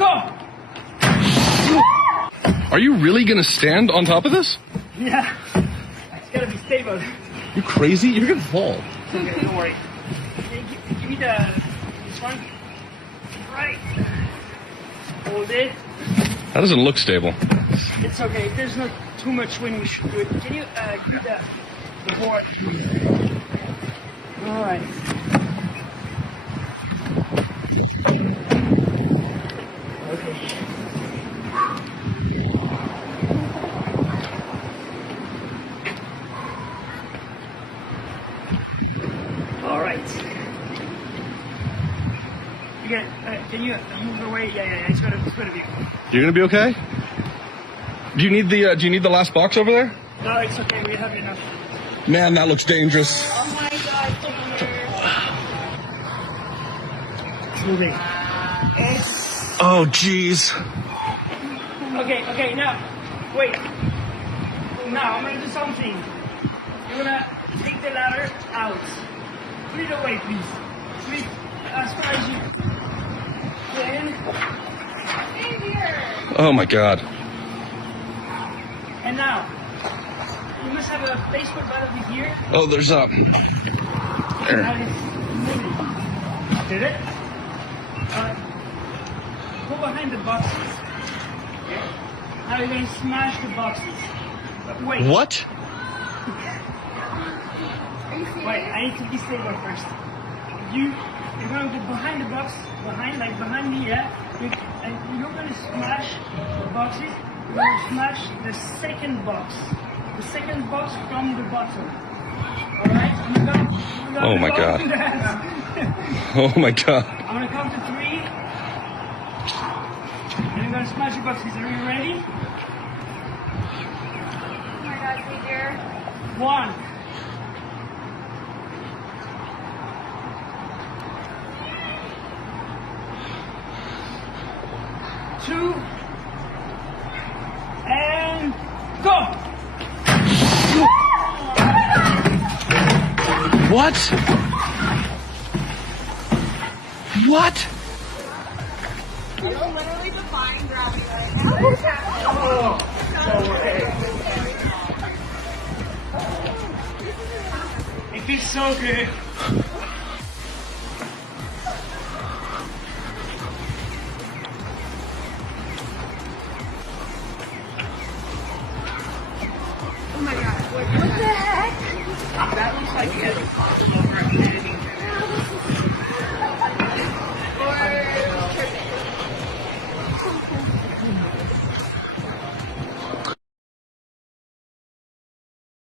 go! Are you really gonna stand on top of this? Yeah, it's gotta be stable. You crazy? You're gonna fall. It's okay, don't worry. Okay, give me this one. Right. Hold it. That doesn't look stable. It's okay. If there's not too much wind, we should do it. Can you give the board? All right. Okay. All right. Can you move away? Yeah. It's gonna be. You're gonna be okay? Do you need the last box over there? No, it's okay. We have enough. Man, that looks dangerous. Oh my God, It's moving. Oh, jeez. Okay. Now, wait. Now I'm gonna do something. You're gonna take the ladder out. Put it away, please. Put it as far as you can. Oh my God. And now, you must have a baseball bat over here. Oh, there's a. There. That is moving. Did it? Go behind the boxes. Now you're going to smash the boxes. But wait. What? Wait, I need to be stable first. You're going to go behind the box, behind me, yeah? And you're going to smash the boxes. You're going to smash the second box. The second box from the bottom. Alright? Oh my God. Oh my God. I'm going to count to 3. And you're going to smash the boxes. Are you ready? Oh my God, Xavier. 1. 2. And go! What? What? You're literally defying gravity right now. No way. It feels so good. Oh my God, what the heck? That looks like it.